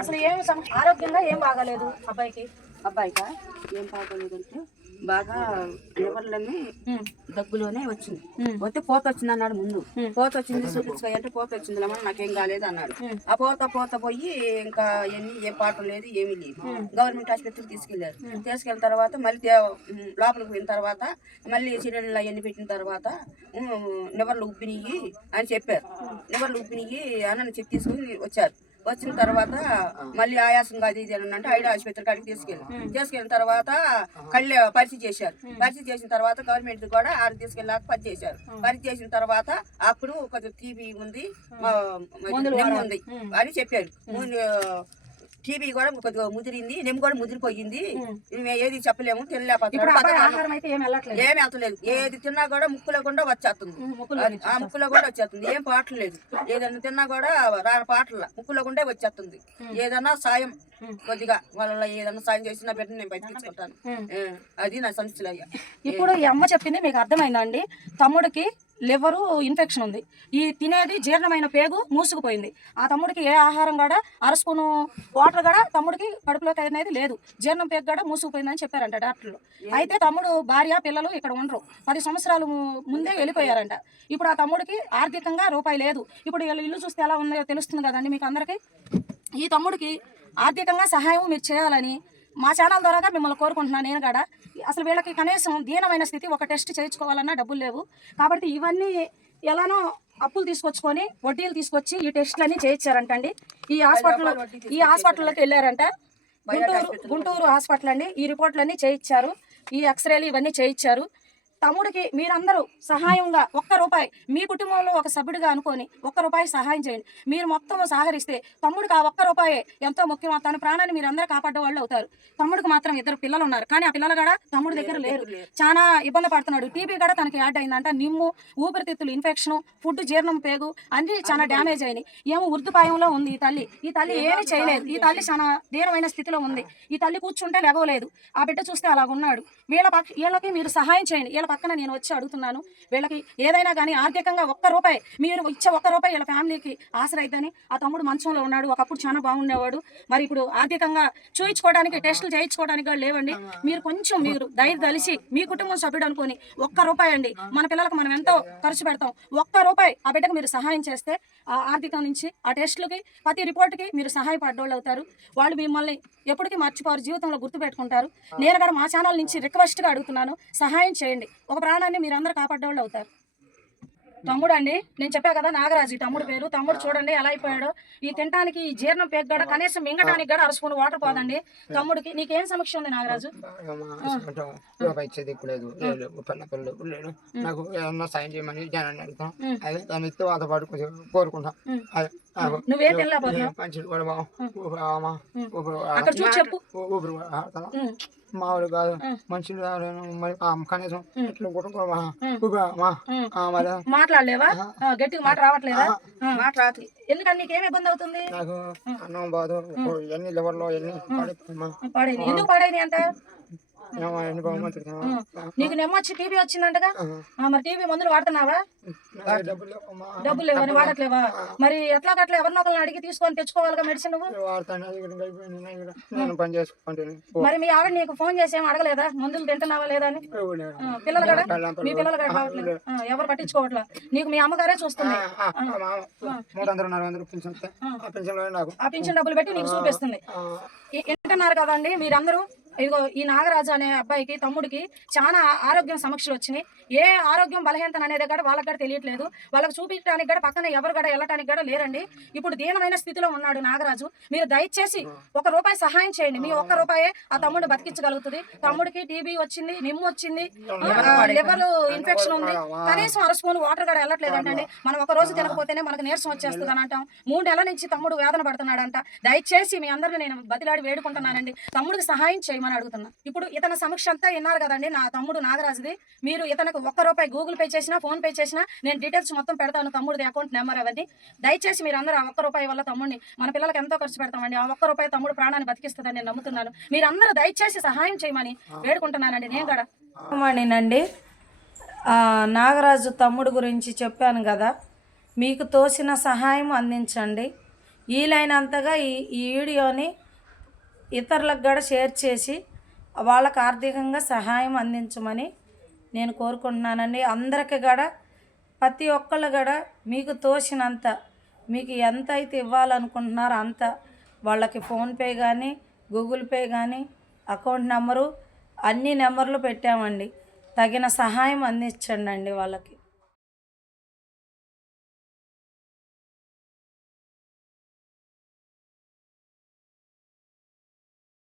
అసలు ఏం ఆరోగ్యంగా ఏం బాగాలేదు అబ్బాయికి. అబ్బాయికా ఏం బాగోలేదంటే బాగా లివర్లని దగ్గులోనే వచ్చింది. వస్తే పోత వచ్చింది అన్నాడు. ముందు పోత వచ్చింది చూపించుకోవాలి అంటే పోత వచ్చింది లేమో నాకేం కాలేదు అన్నాడు. ఆ పోత పోయి ఇంకా ఏం పాటలు లేదు ఏమీ లేదు. గవర్నమెంట్ ఆసుపత్రికి తీసుకెళ్లారు. తీసుకెళ్ళిన తర్వాత మళ్ళీ లోపలికి పోయిన తర్వాత మళ్ళీ సిలిండర్లు అవన్నీ పెట్టిన తర్వాత లివర్లు ఉబ్బినియి అని చెప్పారు. లివర్లు ఉబ్బినియి అని చెప్పి తీసుకుని వచ్చారు. వచ్చిన తర్వాత మళ్ళీ ఆయాసంగా అది ఇది అంటే ఐడి ఆసుపత్రి కాడికి తీసుకెళ్ళిన తర్వాత కళ్ళు పరిచయం చేశారు. పరిచయం చేసిన తర్వాత గవర్నమెంట్ కూడా ఆడ తీసుకెళ్ళాక పని చేశారు. పని చేసిన తర్వాత అప్పుడు కొంచెం టీబీ ఉంది ఉంది అని చెప్పారు. టీబీ కూడా కొద్దిగా ముదిరింది, నెమ్ము కూడా ముదిరిపోయింది, ఏది చెప్పలేము, తినలేకపోతున్నాం, ఏమి వెళ్తలేదు. ఏది తిన్నా కూడా ముక్కులో కూడా వచ్చేస్తుంది. ఆ ముక్కులో కూడా వచ్చేస్తుంది. ఏం పాటలు లేదు. ఏదన్నా తిన్నా కూడా పాటల ముక్కులో కూడా వచ్చేస్తుంది. ఏదన్నా సాయం కొద్దిగా వాళ్ళ ఏదన్నా సాయం చేసినా బిడ్డ నేను బయటకించుకుంటాను. అది నా సమస్యలు అయ్యా. ఇప్పుడు ఈ అమ్మ చెప్పింది మీకు అర్థమైందండి. తమ్ముడికి లివరు ఇన్ఫెక్షన్ ఉంది. ఈ తినేది జీర్ణమైన పేగు మూసుకుపోయింది. ఆ తమ్ముడికి ఏ ఆహారం కూడా అరస్పూను వాటర్ కూడా తమ్ముడికి కడుపులోకి అనేది లేదు. జీర్ణం పేగు కూడా మూసుకుపోయిందని చెప్పారంట డాక్టర్లు. అయితే తమ్ముడు భార్య పిల్లలు ఇక్కడ ఉండరు. 10 సంవత్సరాలు ముందే వెళ్ళిపోయారంట. ఇప్పుడు ఆ తమ్ముడికి ఆర్థికంగా రూపాయి లేదు. ఇప్పుడు ఇల్లు చూస్తే ఎలా ఉందో తెలుస్తుంది కదండి మీకు అందరికీ. ఈ తమ్ముడికి ఆర్థికంగా సహాయం మీరు చేయాలని మా ఛానల్ ద్వారాగా మిమ్మల్ని కోరుకుంటున్నాను. నేను కూడా అసలు వీళ్ళకి కనీసం దీనమైన స్థితి, ఒక టెస్ట్ చేయించుకోవాలన్నా డబ్బులు లేవు. కాబట్టి ఇవన్నీ ఎలానో అప్పులు తీసుకొచ్చుకొని వడ్డీలు తీసుకొచ్చి ఈ టెస్టులన్నీ చేయించారంటండి. ఈ హాస్పిటల్లోకి వెళ్ళారంట. గుంటూరు హాస్పిటల్ అండి. ఈ రిపోర్ట్లన్నీ చేయించారు. ఈ ఎక్స్రేలు ఇవన్నీ చేయించారు. తమ్ముడికి మీరందరూ సహాయంగా ₹1 మీ కుటుంబంలో ఒక సభ్యుడిగా అనుకొని ₹1 సహాయం చేయండి. మీరు మొత్తం సహకరిస్తే తమ్ముడికి ఆ ₹1 ఎంతో ముఖ్యం. తన ప్రాణాన్ని మీరు అందరూ కాపాడే వాళ్ళు అవుతారు. తమ్ముడికి మాత్రం 2 పిల్లలు ఉన్నారు, కానీ ఆ పిల్లలు కూడా తమ్ముడి దగ్గర లేరు. చాలా ఇబ్బంది పడుతున్నాడు. టీబీ కూడా తనకి యాడ్ అయిందంట. నిమ్ము, ఊపిరితిత్తులు ఇన్ఫెక్షన్, ఫుడ్ జీర్ణం పేగు అన్ని చాలా డ్యామేజ్ అయినాయి. ఏమో వృద్ధిపాయంలో ఉంది ఈ తల్లి ఏమీ చేయలేదు. ఈ తల్లి చాలా దీనమైన స్థితిలో ఉంది. ఈ తల్లి కూర్చుంటే లేవలేదు. ఆ బిడ్డ చూస్తే అలాగున్నాడు. వీళ్ళకి మీరు సహాయం చేయండి. వీళ్ళ పక్కన నేను వచ్చి అడుగుతున్నాను. వీళ్ళకి ఏదైనా కానీ ఆర్థికంగా ₹1 మీరు ఇచ్చే ₹1 వీళ్ళ ఫ్యామిలీకి ఆసరైద్దని. ఆ తమ్ముడు మంచంలో ఉన్నాడు. ఒకప్పుడు చాలా బాగుండేవాడు. మరి ఇప్పుడు ఆర్థికంగా చూయించుకోవడానికి, టెస్టులు చేయించుకోవడానికి కూడా లేవండి. మీరు ధైర్యం కలిసి మీ కుటుంబం సభ్యుడు అనుకొని ₹1 అండి, మన పిల్లలకు మనం ఎంతో ఖర్చు పెడతాం. ₹1 ఆ బిడ్డకు మీరు సహాయం చేస్తే ఆ ఆర్థికం నుంచి ఆ టెస్టులకి ప్రతి రిపోర్ట్కి మీరు సహాయపడ్డోళ్ళు అవుతారు. వాళ్ళు మిమ్మల్ని ఎప్పటికీ మర్చిపోరు, జీవితంలో గుర్తుపెట్టుకుంటారు. నేను కూడా మా ఛానల్ నుంచి రిక్వెస్ట్గా అడుగుతున్నాను, సహాయం చేయండి. ఒక ప్రాణాన్ని మీరు అందరూ కాపాడేవాళ్ళు అవుతారు. తమ్ముడు అండి, నేను చెప్పా కదా నాగరాజు తమ్ముడు పేరు. తమ్ముడు చూడండి ఎలా అయిపోయాడు. ఈ తినడానికి ఈ జీర్ణం పేగు కూడా కనీసం మింగటానికి కూడా అరసుకుని వాటర్ పోదండి తమ్ముడికి. నీకేం సమస్య ఉంది నాగరాజు? నాకు ఏమన్నా సాయం చేయమని జనాన్ని అడుగుతాం. అదే దాని ఇస్తే వాళ్ళతో పాటు కొంచెం కోరుకుంటాం. నువ్వేం వెళ్ళకపోతున్నావు అక్కడ చూసి చెప్పు. మామూలు కాదు మనుషులు కనీసం మాట్లాడలేవా? గట్టిగా మాట రావట్లేదా? ఎందుకని నీకేం ఇబ్బంది అవుతుంది? నాకు అన్నం బాధ ఎన్ని లివర్లో ఎన్ని పాడైంది. ఎందుకు పాడైంది అంట? నీకు నెమ్మొచ్చి టీవీ వచ్చిందంటగా. మరి టీవీ మందులు వాడుతున్నావా? డబ్బులు లేవని వాడట్లేవా? మరి ఎట్లాగట్లా ఎవరినొకరిని అడిగి తీసుకొని తెచ్చుకోవాలిగా మెడిసిన్. మరి మీ ఆవిడ నీకు ఫోన్ చేసి ఏం అడగలేదా మందులు తింటున్నావా లేదా అని? పిల్లలు కూడా మీ పిల్లలు కూడా రావట్లేదు, ఎవరు పట్టించుకోవట్లా. నీకు మీ అమ్మగారే చూస్తుంది. ఆ పింఛన్ డబ్బులు పెట్టి నీకు చూపిస్తుంది. వింటున్నారు కదండి మీరందరూ. ఇదిగో ఈ నాగరాజు అనే అబ్బాయికి తమ్ముడికి చాలా ఆరోగ్యం సమస్యలు వచ్చినాయి. ఏ ఆరోగ్యం బలహీనత అనేది కూడా వాళ్ళకి కూడా తెలియట్లేదు. వాళ్ళకి చూపించడానికి కూడా పక్కన ఎవరు కూడా వెళ్ళటానికి కూడా లేరండి. ఇప్పుడు దీనమైన స్థితిలో ఉన్నాడు నాగరాజు. మీరు దయచేసి ₹1 సహాయం చేయండి. మీ ₹1 ఆ తమ్ముడు బతికించగలుగుతుంది. తమ్ముడికి టీబీ వచ్చింది, నిమ్ము వచ్చింది, లివర్ ఇన్ఫెక్షన్ ఉంది. కనీసం అరస్పూన్ వాటర్ కూడా వెళ్ళట్లేదంటండి. మనం ఒక రోజు తినకపోతేనే మనకు నీరసం వచ్చేస్తుంది అని అంటాం. 3 నెలల నుంచి తమ్ముడు వేదన పడుతున్నాడంట. దయచేసి మీ అందరిని నేను బతిలాడి వేడుకుంటున్నానండి, తమ్ముడికి సహాయం చేయండి. చేయమని అడుగుతున్నా. ఇప్పుడు ఇతని సమీక్ష అంతా విన్నారు కదండి, నా తమ్ముడు నాగరాజుది. మీరు ఇతనికి ₹1 గూగుల్ పే చేసినా, ఫోన్ పే చేసినా నేను డీటెయిల్స్ మొత్తం పెడతాను, తమ్ముడిది అకౌంట్ నెంబర్ అవన్నీ. దయచేసి మీరు అందరూ ఆ ₹1 వల్ల తమ్ముడిని, మన పిల్లలకి ఎంతో ఖర్చు పెడతామండి, ఆ ₹1 తమ్ముడు ప్రాణాన్ని బతికిస్తుందని నేను నమ్ముతున్నాను. మీరందరూ దయచేసి సహాయం చేయమని వేడుకుంటున్నానండి. నేను కూడా అండి నాగరాజు తమ్ముడు గురించి చెప్పాను కదా, మీకు తోసిన సహాయం అందించండి. వీలైనంతగా ఈ వీడియోని ఇతరులకు కూడా షేర్ చేసి వాళ్ళకు ఆర్థికంగా సహాయం అందించమని నేను కోరుకుంటున్నానండి. అందరికీ కూడా ప్రతి ఒక్కళ్ళు కూడా మీకు తోసినంత, మీకు ఎంత అయితే ఇవ్వాలనుకుంటున్నారో అంత వాళ్ళకి ఫోన్పే కానీ, గూగుల్ పే కానీ, అకౌంట్ నెంబరు అన్ని నెంబర్లు పెట్టామండి. తగిన సహాయం అందించండి వాళ్ళకి.